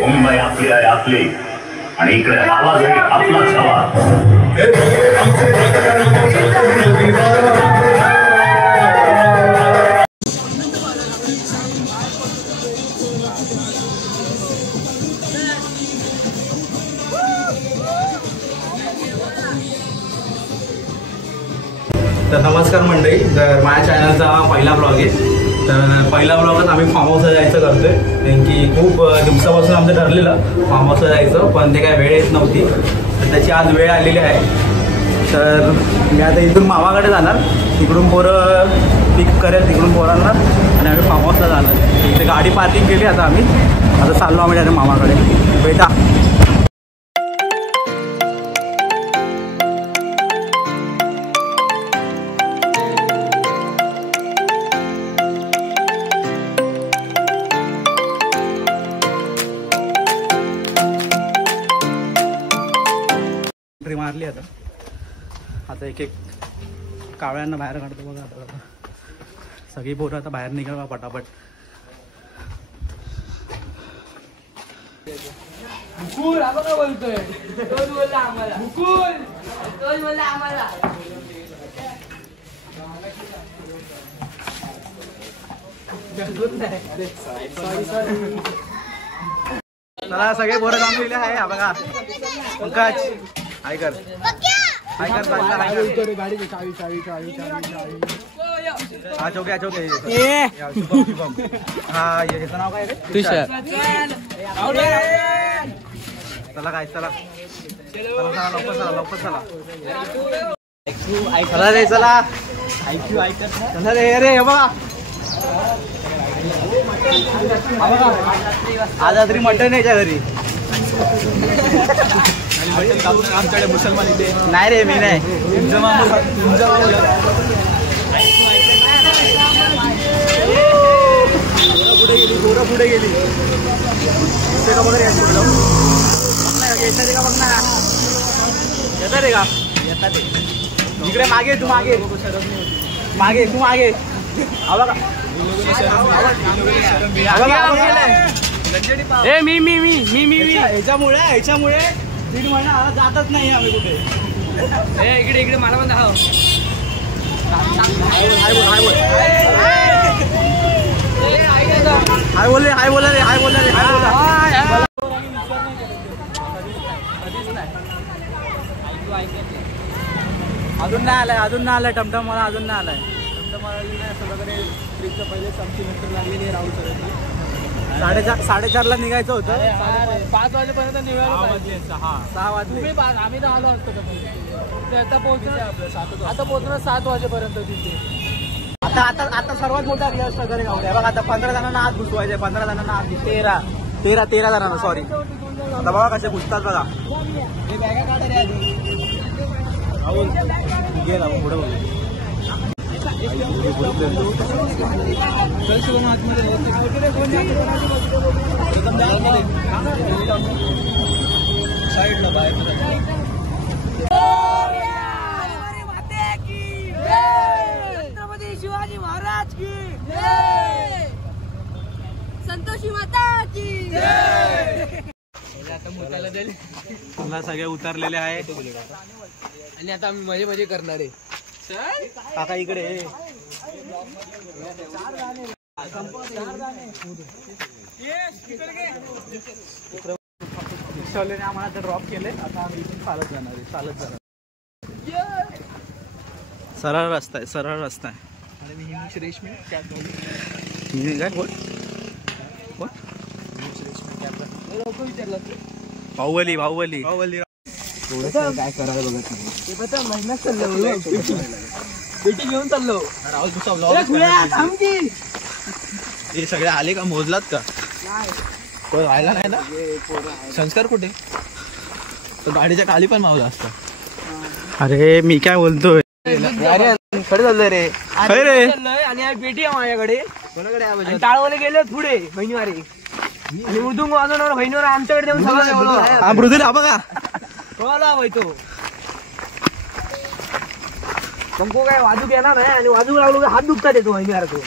मुंबई आपली आहे आपली आणि इकडे आवाज आहे आपलाच हवा. तर नमस्कार मंडळी, तर माझ्या चॅनलचा पहिला ब्लॉग आहे. तर पहिला ब्लॉगच आम्ही फार्म हाऊसला जायचं करतोय, कारण की खूप दिवसापासून आमचं ठरलेलं फार्म हाऊसला जायचं, पण ते काय वेळ येत नव्हती. तर त्याची आज वेळ आलेली आहे. तर मी आता इथून मामाकडे जाणार, तिकडून पोरं पिक करेल तिकडून पोरांना आणि आम्ही फार्म हाऊसला जाणार. इथे गाडी पार्किंग केली. आता चाललो आम्ही डायरेक्ट मामाकडे. बेटा मारली. आता एक एक कावळ्यांना बाहेर काढतो बघा. आता सगळी पोरं आता बाहेर निघा पटापट. मुकुल आम्हाला बोलतोय, तोच बोलला आम्हाला. मुकुल तोच बोलला आम्हाला. चला सगळे पोरं काम केले आहे. हा बघा पंकज हाय कर, हाय कर चालला. गाडीची चावी चावी चावी चावी चावी. हा चौके चौके शुभम शुभम. हा याचं नाव काय रे? तुषार. चला काय चला चला लवकर चला लवकर चला. चला रे चला. ऐकू ऐकत चला रे. अरे बघा आज रात्री मटण यायच्या घरी. आमच्याकडे मुसलमान इथे नाही रे. मी नाही. पुढे गेली पोरं पुढे गेली. का बघ रे येतात का बघ ना. येतात रे का येतात. इकडे मागे तू मागे मागे तू मागे. बघा ह्याच्यामुळे दीड महिना जातच नाही आम्ही कुठे. इकडे इकडे मला पण दाखव. हाय बोलले हाय बोला रे हाय बोला रे हाय बोला. अजून नाही आलाय अजून नाही आलाय टमटम मला अजून नाही आलाय. टमटम नाही सगळ्याकडे ट्रिपचं पहिलेच आमची मित्र लागलेली आहे राहुल सर. 4:30ला निघायचं होतं. 5 वाजेपर्यंत निघालो. 6 वाजले. आम्ही तर आलो असतो. आता पोहोचणार आता पोहोचणार 7 वाजेपर्यंत तिथे. आता आता आता सर्वात मोठा रिअर्स वगैरे नव्हता बघा. आता 15 जणांना आत घुसवायचे. 15 जणांना आत 13 जणांना सॉरी. आता बघा कसे घुसतात बघा. गेला पुढे बोल. साईडला बाहेर शिवाजी महाराज की जय. संतोषी माता की जय. मला सगळे उतरलेले आहे आणि आता आम्ही मजे मजे करणार आहे. काका इकडे रिक्षावाल्याने आम्हाला तर ड्रॉप केले. आता आम्ही इथून चालत जाणार आहे. चालत जाणार. सरळ रस्ता आहे सरळ रस्ता आहे. आणि मी हिमेश रेशमी काय कोण कोण बाहुबली बाहुबली बाहुबली. काय करायला बघत नाही. महिन्यात चाललो पेटी घेऊन चाललो. हे सगळे आले का मोजलात का? कोण व्हायला नाही ना. संस्कार कुठे? तो गाडीच्या खाली पण मावला असता. अरे मी काय बोलतोय. अरे खडे चाललंय रे. आणि पेटी आहे माझ्याकडे. कोणाकडे टाळवाले गेले पुढे बहिणीवारे. आणि मृदुंग वाजवणार बहिणीवर आमच्याकडे देऊन हा मृदुल हा बघा. कोणाला हवाय तो. पंकू काय वाजू येणार नाही आणि वाजू लागलो की हात दुखतात येतो वहिनीवर तो.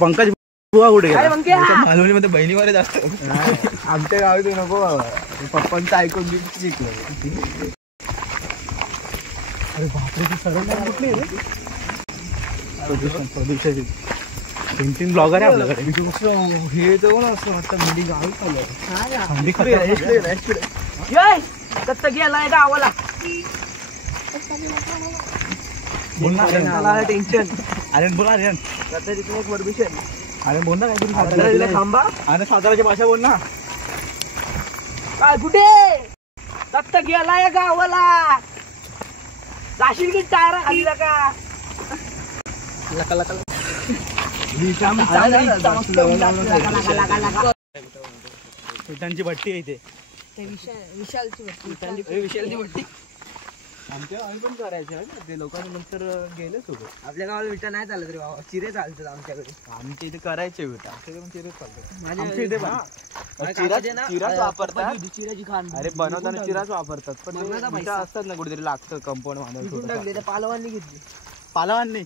पंकज बुवा कुठे काय पंक्या? मालवणीमध्ये बहिणीवाले जास्त आमच्या गावी तू नको बाबा, पप्पांचं ऐकून मी शिकलो. अरे बापरे ती सरळ कुठली प्रदूषण 3 ब्लॉगर आहे आपल्याकडे. हे तर कोण असतं वाटतं मुली गावी चालू दत्त गेलाय गावाला. मला टेन्शन. अरे बोला अरे दत्त तिथून एक परमिशन. अरे बोल ना काहीतरी थांबा. अरे साताराची भाषा बोल ना. काय कुठे दत्त गेलाय गावाला. जाशील की टायरा खाली का विटांची भट्टी आहे इथे. विशालची भट्टी. आमच्या गावी पण करायचं ते लोकांनी नंतर गेले सोबत. आपल्या गावाला विटा नाही चालत रे बाबा, चिरे चालतात आमच्याकडे. आमच्या इथे करायचे विटा, आमच्याकडे पण चिरेच चालतात. आमच्या इथे चिराच वापरतात. चिराची खान अरे बनवताना चिराच वापरतात, पण बनवता विटा असतात ना कुठेतरी लागतं कंपाऊंड टाकले बांधायला. पालवांनी घेतली. पालवांनी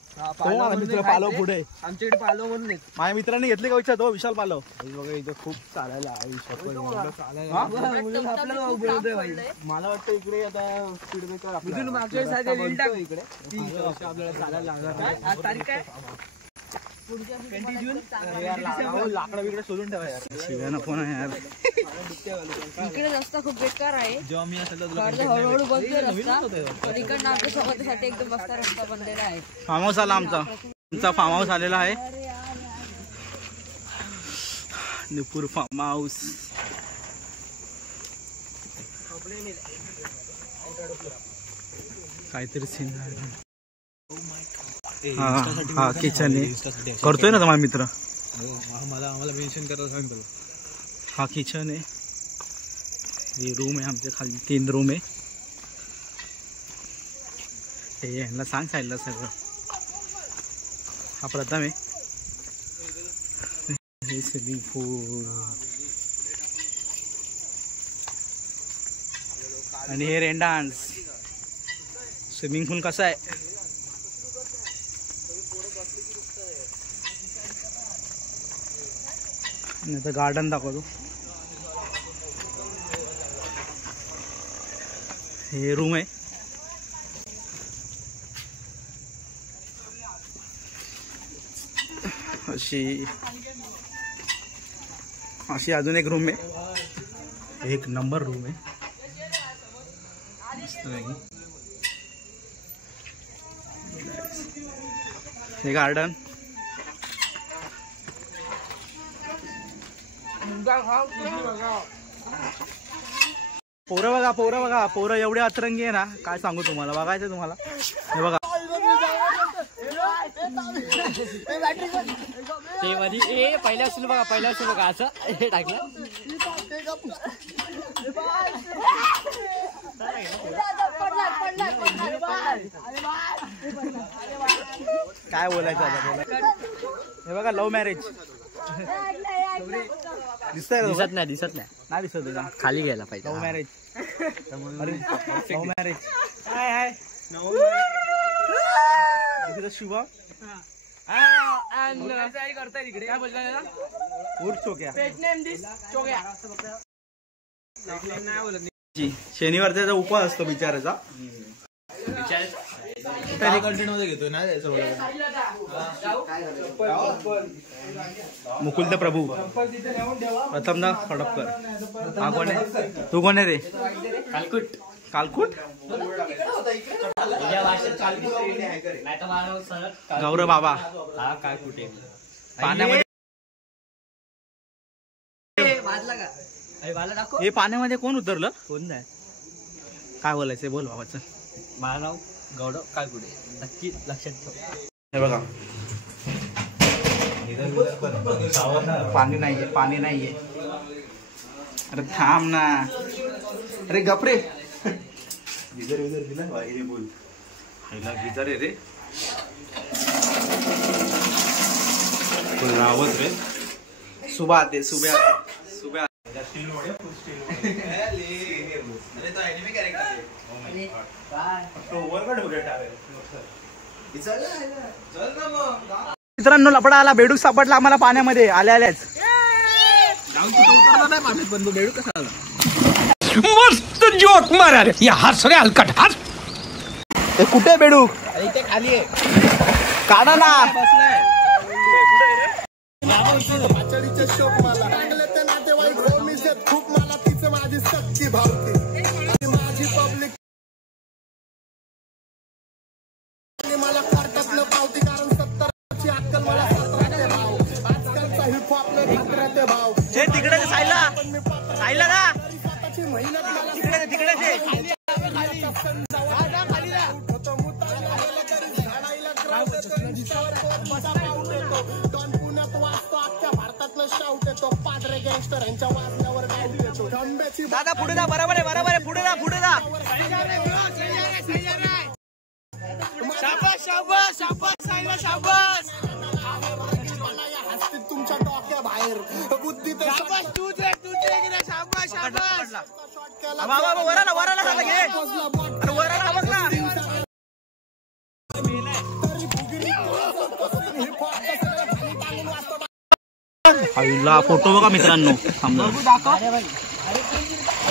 मित्र पालव पुढे आमच्याकडे पालव म्हणून येत. माझ्या मित्रांनी घेतले का विचार तो विशाल पालव. बघा इथे खूप चालायला आहे. मला वाटतं इकडे आता स्पीड ब्रेकर इकडे आपल्याला चालायला लागणार. तारीख काय? लाकडं बिकडे शोधून ठेवा यार. शिव्याना फोन आहे यार. इकडे रस्ता खूप बेकार आहे. जेव्हा मी असेल हळूहळू बनतोय रस्ता, पण इकडनं आमच्या सोबतीसाठी एकदम मस्त रस्ता बनलेला आहे. फार्म हाऊस आला आमचा फार्म हाऊस आलेला आहे. निपूर फार्म हाऊस. काहीतरी सीन आहे. हा किचन आहे. करतोय ना माझा मित्र. आम्हाला मेन्शन करायला सांगितलं. हा किचन आहे. ही रूम आहे आमच्या खाली 3 रूम आहे. हे यांना सांग साईडला सगळं. हा प्रथम आहे. हे स्विमिंग पूल आणि हे रेन डान्स. स्विमिंग पूल कसा आहे. नाही तर गार्डन दाखवतो. हे रूम आहे. अशी अजून एक रूम आहे. 1 नंबर रूम आहे. हे गार्डन. पोरं बघा पोरं एवढे अतरंगी आहे ना, काय सांगू तुम्हाला. बघायचं तुम्हाला. हे बघा ते मध्ये पहिल्या असेल बघा असं हे टाकलं. काय बोलायचं आता बोला. हे बघा लव्ह मॅरेज. दिसत नाही दिसत का. खाली घ्यायला पाहिजे. Love marriage. Love marriage. Hi Shubham करताय तिकडे. काय बोलला उर्फ चोक्या. नाही बोलत. शनिवारचा उपवास असतो बिचाराचा. मुकुंद प्रभू प्रथमदा हडपकर. हा कोण आहे. तू कोण आहे रे. कालकुट. गौरव बाबा. काय कुठे पाण्यामध्ये. हे पाण्यामध्ये कोण उतरलं. कोण नाही. काय बोलायचंय बोल बाबा. चल. माझं नाव गौरव कालकुटे. नक्की लक्षात ठेव. हे बघा पाणी नाहीये. अरे थांब ना. अरे गपरे. गिजर दिला बोल. गिजर आहे रे. रावत रे. सुबह आते सुबह तो मित्रांनो लपडा आला, बेडूक सापडला आम्हाला पाण्यामध्ये आल्या आल्याच. मस्त जोक मारा रे या हात सगळे हलकट हात. हे कुठे बेडूक? इथे खाली आहे. काढा ना. तिकडे सायला सायला ना तिकडे तिकडे दादा पुढे जा. बरोबर आहे बरोबर आहे. पुढे जा पुढे जा. शाबास शाबास शाबास सायला शाबास. तुमच्या डोक्या बाहेर बुद्धी शाबास. तू दे शाबास शाबास. बाबा वराला वराला झालं घे. अरे वराला बघ ना. आईला फोटो बघा मित्रांनो.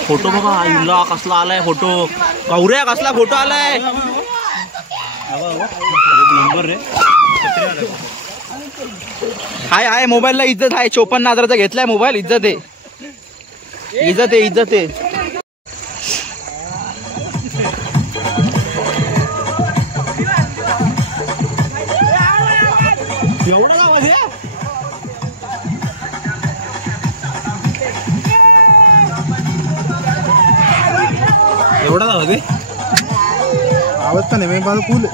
फोटो बघा. आईला कसला आलाय फोटो. गौऱ्या कसला फोटो आलाय. नंबर रे. हाय हाय मोबाईलला इज्जत आहे. 54,000चा घेतलाय मोबाईल. इज्जत आहे इज्जत आहे इज्जत आहे. एवढा आवाज आहे. एवढा आवाज आहे. आवाज का नाही माझा फुल.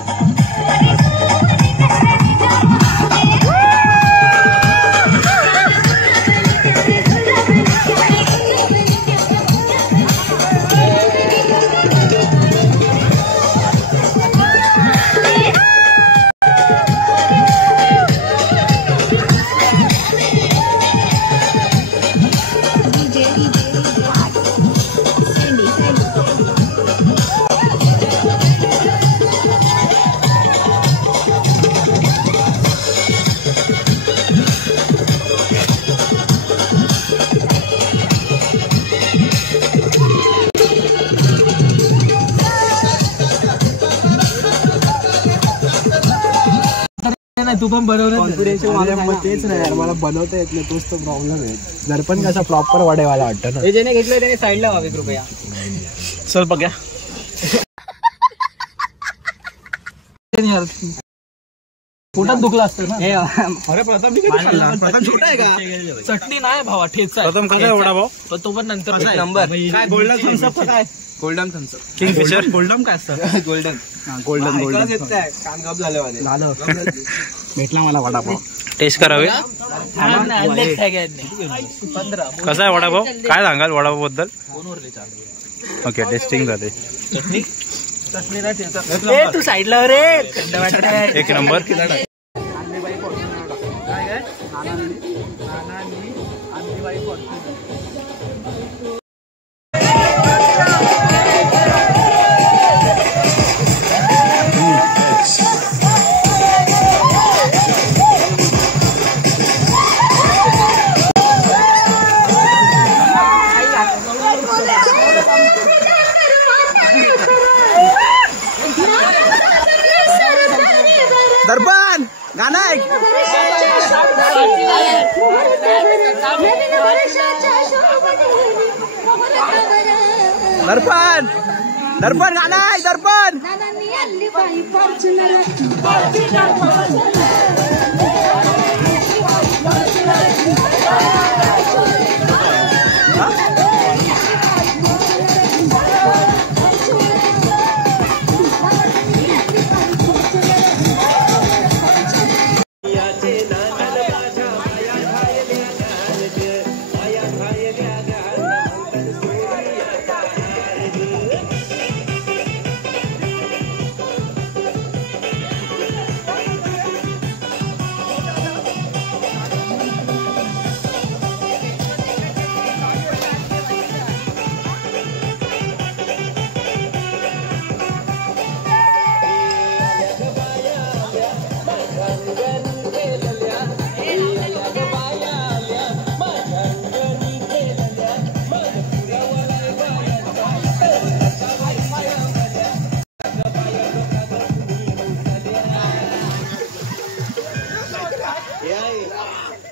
तू पण बनवलं तेच नाही यार. मला बनवता येत नाही. तोच तो प्रॉब्लेम आहे. जर पण कसा प्रॉपर वाढेवाला वाटतं ना. ज्याने घेतलं त्याने साईडला व्हावे कृपया. चल बघ्या. पोटात दुखला असतं ना. अरे प्रथम छोटा आहे का. चटणी नाही भावा ठेचा. प्रथम कसा एवढा भाऊ. पण तो पण नंतर नंबर काय. गोल्डन थम्सअप काय. Golden Thums Up. किंगफिशर. गोल्डन काय असतं. गोल्डन गोल्डन गोल्डन कानगाप झालं भेटला मला वडापाव. टेस्ट करावे. कसा आहे वडापाव. काय सांगाल वडापाव बद्दल. ओके टेस्टिंग झाले. चटणी नाही ठेचा. तू साईडला रे. एक नंबर. दर्पण गाणं ऐक. दर्पण दर्पण गाणं ऐक. दर्पण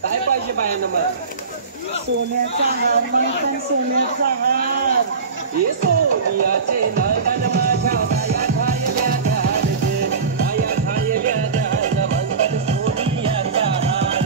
काय पाहिजे बायांना मला सोन्याचा हार म्हणतात सोन्याचा हार हे सोनियाचे नयन माझ्या बाया खायल्या घाल गे बाया खायल्या घाल म्हणतात सोनियाचा हार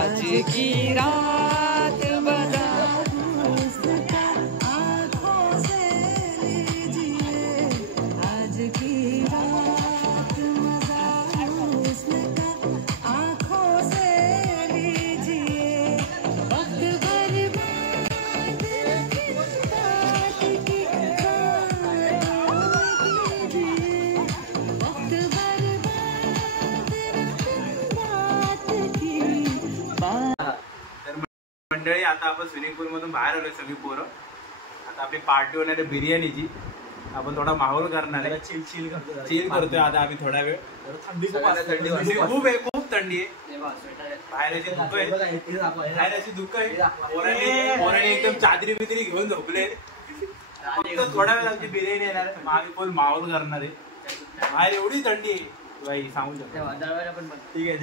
आज की रात बजा आँखों से लीजिए आज की रात मजा हुस्न का आँखों से लीजिए वक्त बर्बाद रात की कीजिए वक्त मंडळी आता आपण स्विमिंग पूल मधून बाहेर आलोय सगळी पोरं. आता आपली पार्टी होणार आहे बिर्याणीची. आपण थोडा माहोल करणार आहे. चिल करतोय आता आम्ही थोडा वेळ. थंडी खूप आहे, खूप थंडी आहे. बाहेरची दुःख आहे पोरांनी एकदम चादरी बिदरी घेऊन झोपले. फक्त थोडा वेळ आमची बिर्याणी येणार आहे. मग आम्ही फुल माहोल करणार आहे. बाहेर एवढी थंडी आहे बाई सांगू शकतो. ठीक आहे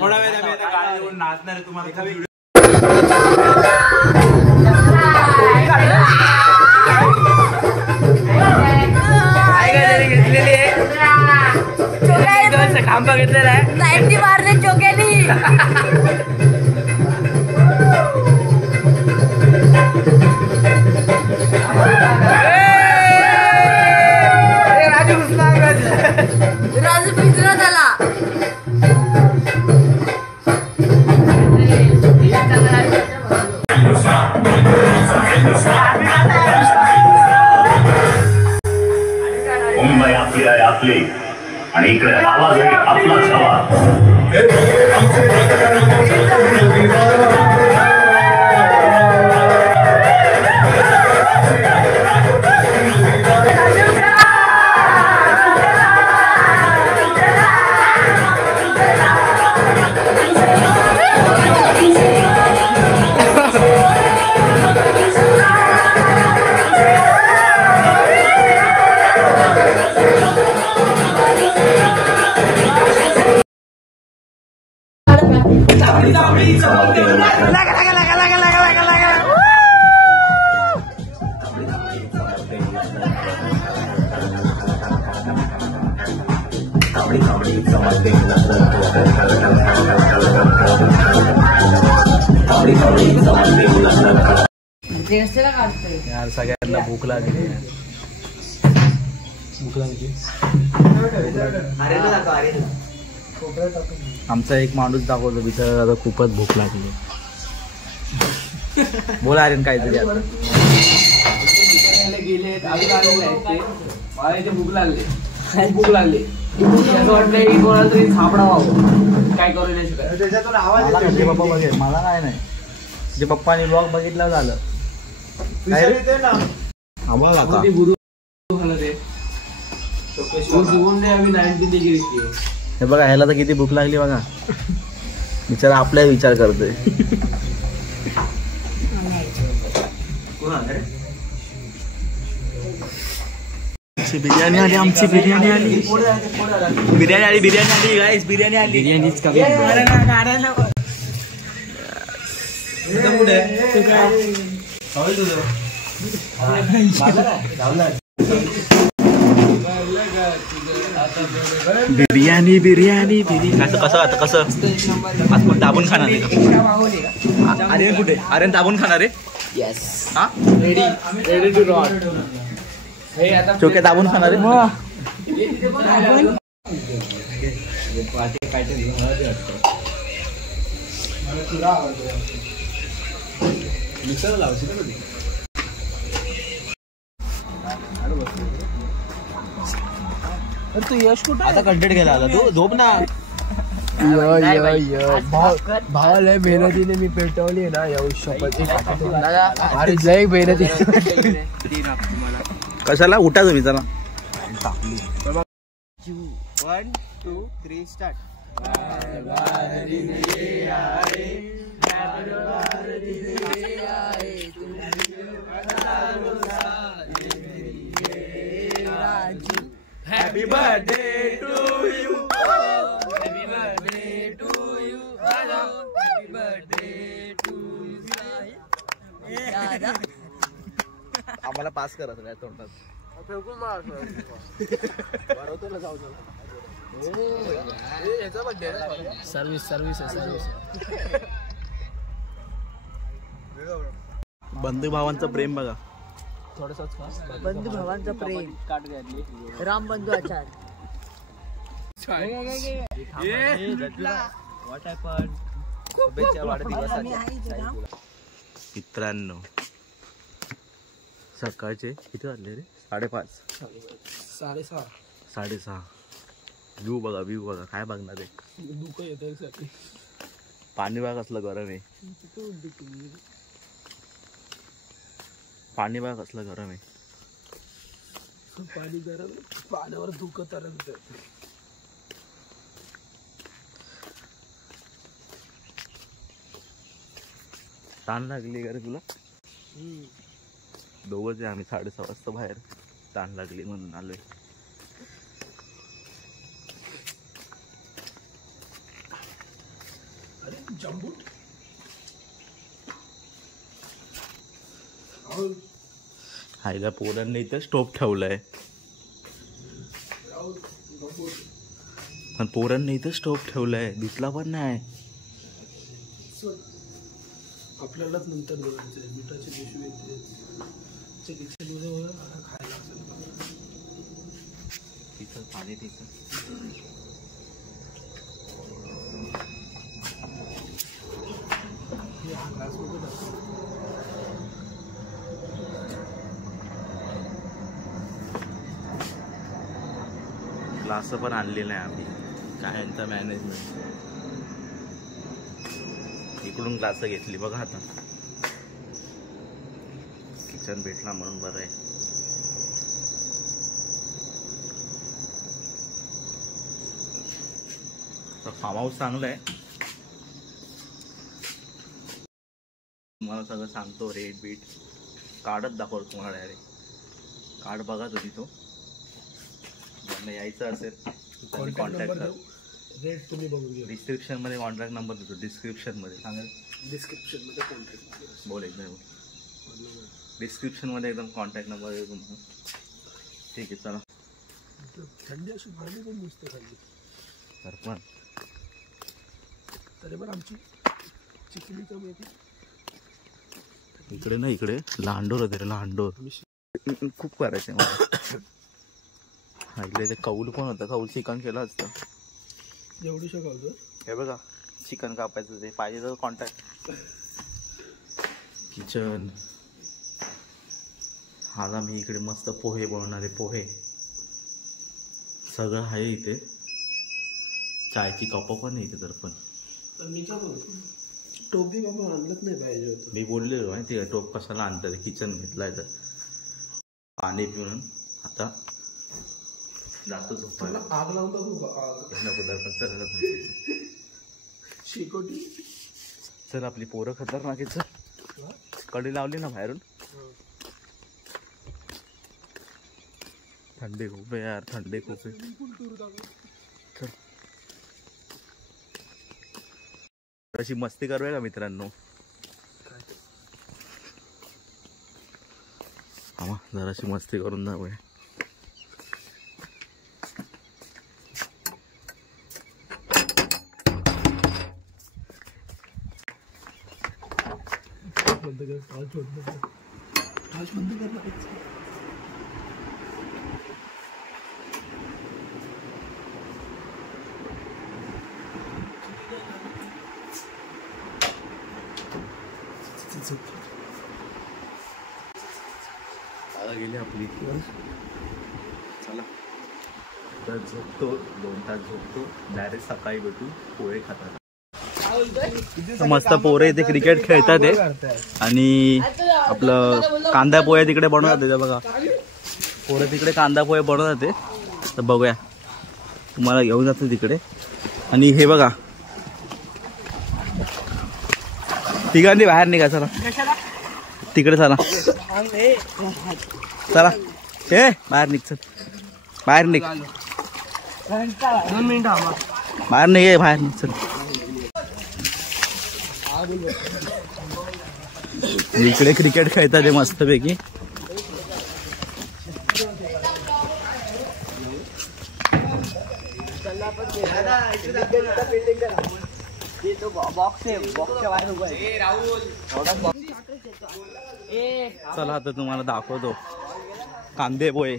थोडा वेळ आम्ही आता गाडी घेऊन नाचणार आहे. तुम्हाला खांब घेतलेला आहे लाईटी मारले चोक्यानी राजू पिंजरा झाला मुंबई आपली आहे आपली आणि इकडे आवाज आहे आपलाच हवा. यार सगळ्यांना भूक लागली. आमचा एक माणूस दाखवतो बिचारा खूपच भूक लागली. बोला आर्यन काहीतरी गेले मला इथे भूक लागली असं वाटलं की कोणाला तरी सापडावं काय करू नाही शकत. त्याच्यातून आवाज पप्पा बघेल मला काय नाही. जे पप्पानी ब्लॉग बघितला झालं आम्हाला आता हे बघा ह्याला तर किती भूक लागली बघा. बिचारा आपल्या विचार करतोय. बिर्याणी आली आमची बिर्याणी आली गाईस बिर्याणी आली. बिर्याणीच कमी बिर्याणी बिर्याणी कसं कसं आता कसं आज पण दाबून खाणार आहे. आर्यन कुठे आर्यन दाबून खाणार आहे. येस हा रेडी टू रॉक. हे आता चोके दाबून खाणार आहे. मिक्सर लावायची ना कधी. तू यश कुठं आता कंटेंट घ्यायला आला तू झोप ना. भावाला मेहनतीने मी पेटवली ना या शपथ अरे लय मेहनती. कशाला उठा तुम्ही चला. 1 2 3 start. Happy birthday to you. आम्हाला पास करा सगळ्या तोंडात. सर्विस बंधू भावांचं प्रेम बघा. बंधू भावांचा प्रेम. राम बंधू आचार. शुभेच्छा वाढदिवसाच्या. मित्रांनो सकाळचे किती वाजले रे? 5:30 6:30. व्ह्यू बघा काय बघणार आहे. दुःख येत पाणी बघा कसलं गरम आहे. पाणी बघा कसलं गरम आहे. पाणी गरम पाण्यावर दुःख तरंगत. ताण लागली का रे तुला? दोघंच आहे आम्ही 6:30 वाजता बाहेर. ताण लागली म्हणून आलोय. जम्बूट हायला पोरांनी इथं स्टोप ठेवलाय. पण पोरांनी इथं स्टोप ठेवलाय दिसला पण नाही. आपल्यालाच नंतर बघायचं. मिठाची पिशवी खायला तिथं पाणी तिथं. ग्लास पण आणलेलं आहे आम्ही. काय यांचा मॅनेजमेंट. इकडून ग्लास घेतली बघा. आता किचन भेटला म्हणून बरं आहे. फार्म हाऊस चांगलं आहे. तुम्हाला सगळं सांगतो. रेट बीट कार्डच दाखवतो तुम्हाला. डायरेक्ट कार्ड बघा तुम्ही. तो ज्यांना यायचं असेल त्यांनी कॉन्टॅक्ट करा. रेट तुम्ही बघून घ्या. डिस्क्रिप्शन मध्ये कॉन्टॅक्ट नंबर देतो. डिस्क्रिप्शन मध्ये सांगेल. डिस्क्रिप्शन मध्ये कॉन्टॅक्ट बोल एकदम. डिस्क्रिप्शन मध्ये एकदम कॉन्टॅक्ट नंबर देतो तुम्हाला. ठीक आहे चला. थंडी अशी भाजी पण नुसतं खाल्ली तर पण तरी पण आमची चिकली कमी येते. इकडे ना इकडे लांडोर होते रे. लांडोर खूप करायचे मला. इकडे ते कौल पण होतं. कौल चिकन केलं असतं. एवढी शिकवतो. हे बघा चिकन कापायचं. ते पाहिजे तर कॉन्टॅक्ट. किचन. आता मी इकडे मस्त पोहे बनवणारे. पोहे सगळं आहे इथे. चायची कपं पण आहे इथे. तर पण मी काय बोलतो टोपी बाबा आणलंच नाही पाहिजे होतं. मी बोललेलो माहिती आहे टोप कशाला आणतात. किचन घेतलाय तर पाणी पिऊन आता जातो झोपायला. आग लावून शिकोटी. चल आपली पोरं खतरनाकीच. कडी लावली ना बाहेरून. थंडी खूप आहे यार. थंडी खूप आहे. चल अशी मस्ती करूया का मित्रांनो? हा जराशी मस्ती करून जाऊया. बंद कर. टॉर्च बंद कर. शाळा गेली आपली. चला तर झोपतो, 2 तास झोपतो, डायरेक्ट सकाळी भेटू, पोहे खातात. मस्त पोरे इथे क्रिकेट खेळतात आहे आणि आपलं कांदा पोहे तिकडे बनवतात ते बघा. पोरे तिकडे कांदा पोहे बनवतात ते, तर बघूया तुम्हाला घेऊन जातो तिकडे. आणि हे बघा तिघांनी बाहेर निघा, चला तिकडे चला चला. हे बाहेर निघ, चल बाहेर निघ, 2 मिनिटं बाहेर निघ, बाहेर निघ, चल. इकडे क्रिकेट खेळतात ते मस्तपैकी. चला आता तुम्हाला दाखवतो कांदे पोहे.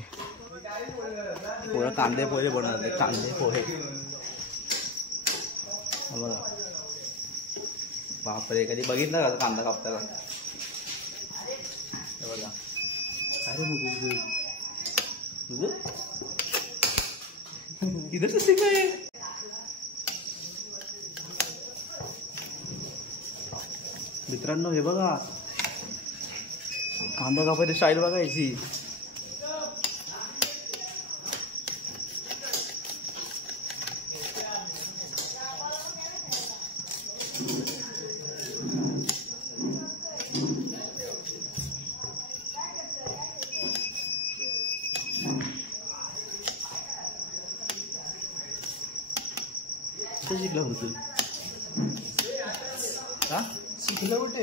पुढे कांदे पोहे बनवते, कांदे पोहे बघा. बापरे, कधी बघितलं का कांदा कापताना? बघा काय रे तुझं इधर काय मित्रांनो. हे बघा कांदा कापायची स्टाईल बघायची. शिकला होतं का? शिकलं कुठे?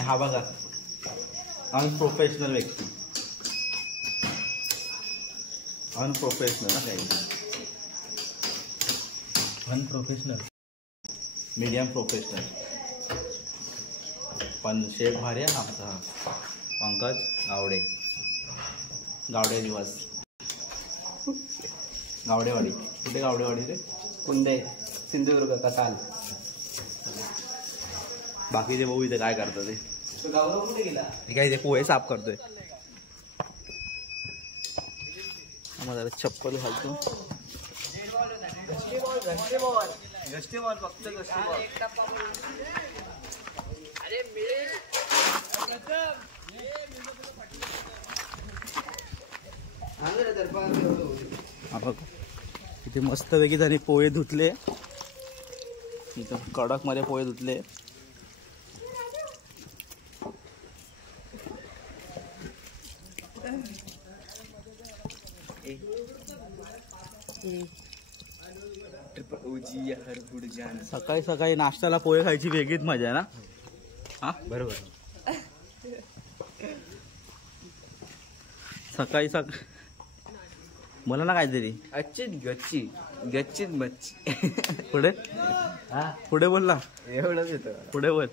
हा बघा आम्ही प्रोफेशनल व्यक्ती, अनप्रोफेशनल काही, अनप्रोफेशनल मीडियम प्रोफेशनल. पण शेफ भारी आहे आमचा पंकज गावडे, गावडे निवास, गावडेवाडी. कुठे गावडेवाडी रे? कुंदे, सिंधुदुर्ग, कसाल. बाकीचे भाऊ इथे काय करतात ते? कुठे गेला? काय ते पोहे साफ करतोय. आम्हाला चप्पल घालतो. इथे मस्तपैकी त्यांनी पोहे धुतले, इथं कडक मध्ये पोहे धुतले. सकाळी सकाळी नाश्त्याला पोहे खायची वेगळीच मजा आहे ना? हा बरोबर. सकाळी मला ना काहीतरी अच्छी गच्ची गच्चीत मच्छी. पुढे पुढे बोल ना. एवढंच येतं पुढे बोल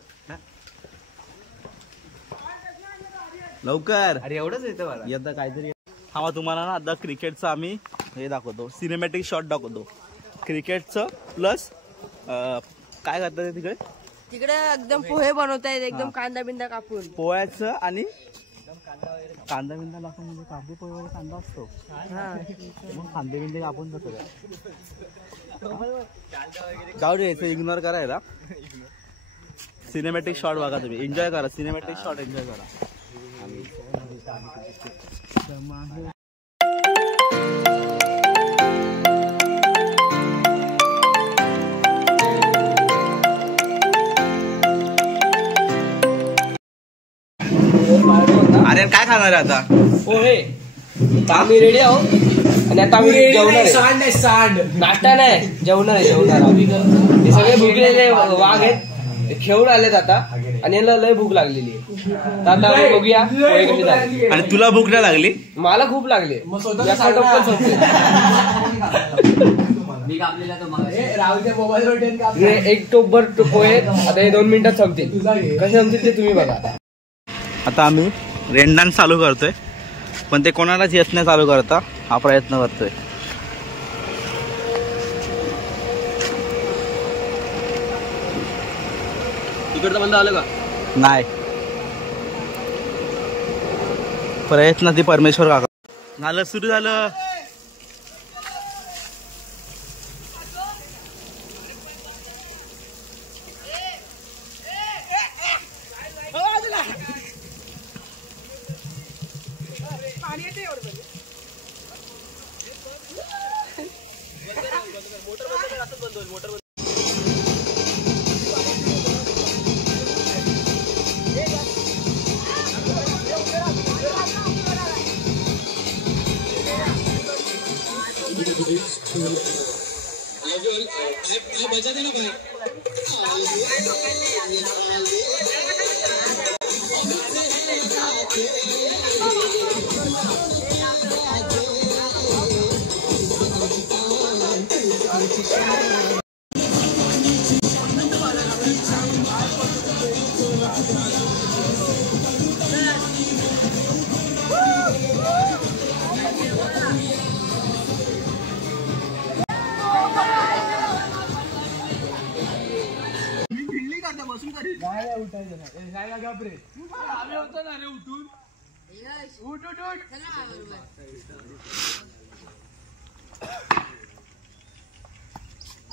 लवकर. अरे एवढंच येतं मला. यंदा काहीतरी. हा तुम्हाला ना आता क्रिकेटचं आम्ही हे दाखवतो, सिनेमॅटिक शॉट दाखवतो क्रिकेटचं. प्लस काय करतात तिकडे? तिकडे एकदम पोहे बनवतायत, एकदम कांदा बिंदा कापून पोह्याचं आणि कांदा बिंदा दाखवून. म्हणजे कांदे पोहे वगैरे कांदा असतो, मग कांदे बिंदे कापून जातो. जाऊ दे, इग्नोर करायला. सिनेमॅटिक शॉट बघा तुम्ही, एन्जॉय करा. सिनेमॅटिक शॉट एन्जॉय करा. अरे काय खाणार आहे आता? पोहे. आम्ही रेडी आहो आणि आता आम्ही जेवणार. सांड नाश्ता नाही, जेवणार आहे. हे सगळे भुकलेले वाघ आहेत, खेळून आलेत आता आणि याला लय भूक लागलेली आहे. तर आता बघूया पोहे कशी झाले. आणि तुला भूक नाही लागली? मला खूप लागले. एक टोपभर पोहे आता हे 2 मिनिटात संपतील. कसे संपतील ते तुम्ही बघा. आता आम्ही रेंडान चालू करतोय, पण ते कोणालाच येत नाही चालू करता. हा प्रयत्न करतोय. तिकडचं बंद आलं का? नाही, प्रयत्न ती परमेश्वर काका झालं सुरू झालं.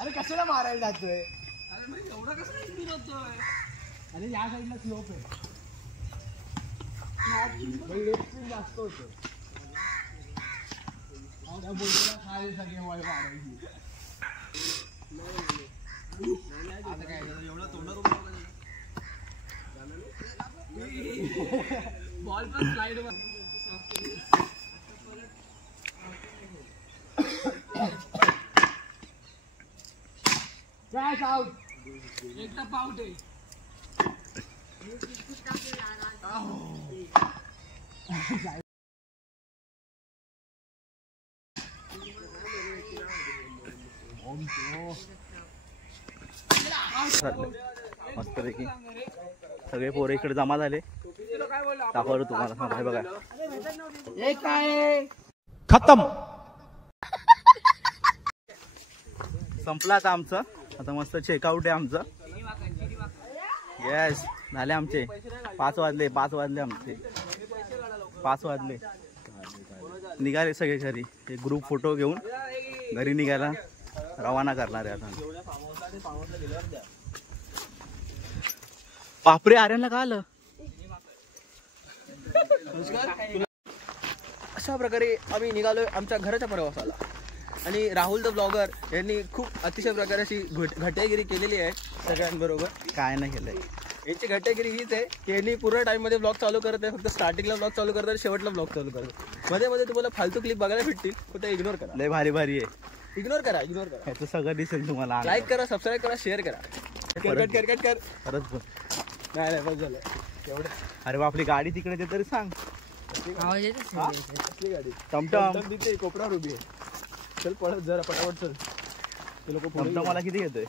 अरे कशाला मारायला जातोय? एवढा कसा स्पीड होतोय? अरे या साईडला स्लोप आहे, लेफ्ट स्पिन जास्त होतं. खाली सगळे वळ मारायची. आता काय एवढं तोंडात बॉल पण स्लाइड वर आउट. एकटा पाऊट आहे. मस्तपैकी सगळे पोरं इकडे जमा झाले. दाखवलं तुम्हाला. हा बघा हे काय खत्म. संपला आता आमचं. आता मस्त चेकआउट आहे आमचं. येस झाले आमचे 5 वाजले आमचे 5 वाजले. निघाले सगळे घरी. एक ग्रुप फोटो घेऊन घरी निघायला रवाना करणार आहे आता. बापरे आर्यनला का आलं? अशा प्रकारे आम्ही निघालोय आमच्या घराच्या प्रवासाला. आणि राहुल द ब्लॉगर यांनी खूप अतिशय प्रकारे अशी घट्यागिरी केलेली आहे सगळ्यांबरोबर. काय नाही केलंय. यांची घट्यागिरी हीच आहे की यांनी पूर्ण टाइममध्ये ब्लॉग चालू करत आहे. फक्त स्टार्टिंगला ब्लॉग चालू करतात, शेवटला ब्लॉग चालू करतात. मध्ये मध्ये तुम्हाला फालतू क्लिप बघायला भेटतील, फक्त इग्नोर करा. लय भारी भारी आहे. इग्नोर करा. ह्याचं सगळं दिसेल तुम्हाला. लाईक करा, सबस्क्राईब करा, शेअर करा. कर परत बोल. नाही बस झालं एवढं. अरे आपली गाडी तिकडे ते तरी सांग. आवाज येतो. कसली गाडी? टमटम तिथे कोपरावर उभी आहे. चल पळत जरा पटापट चल. ते लोक टमटम मला किती घेतोय?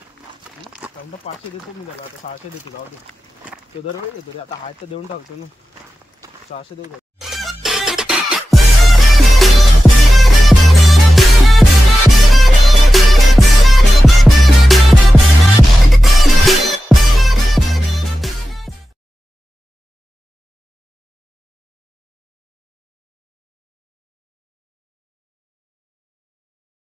500 देतो मी त्याला. आता 600 देतो. जाऊ दे. तो दरवेळी देतो रे. आता हात तर देऊन टाकतो ना. 600 देऊ.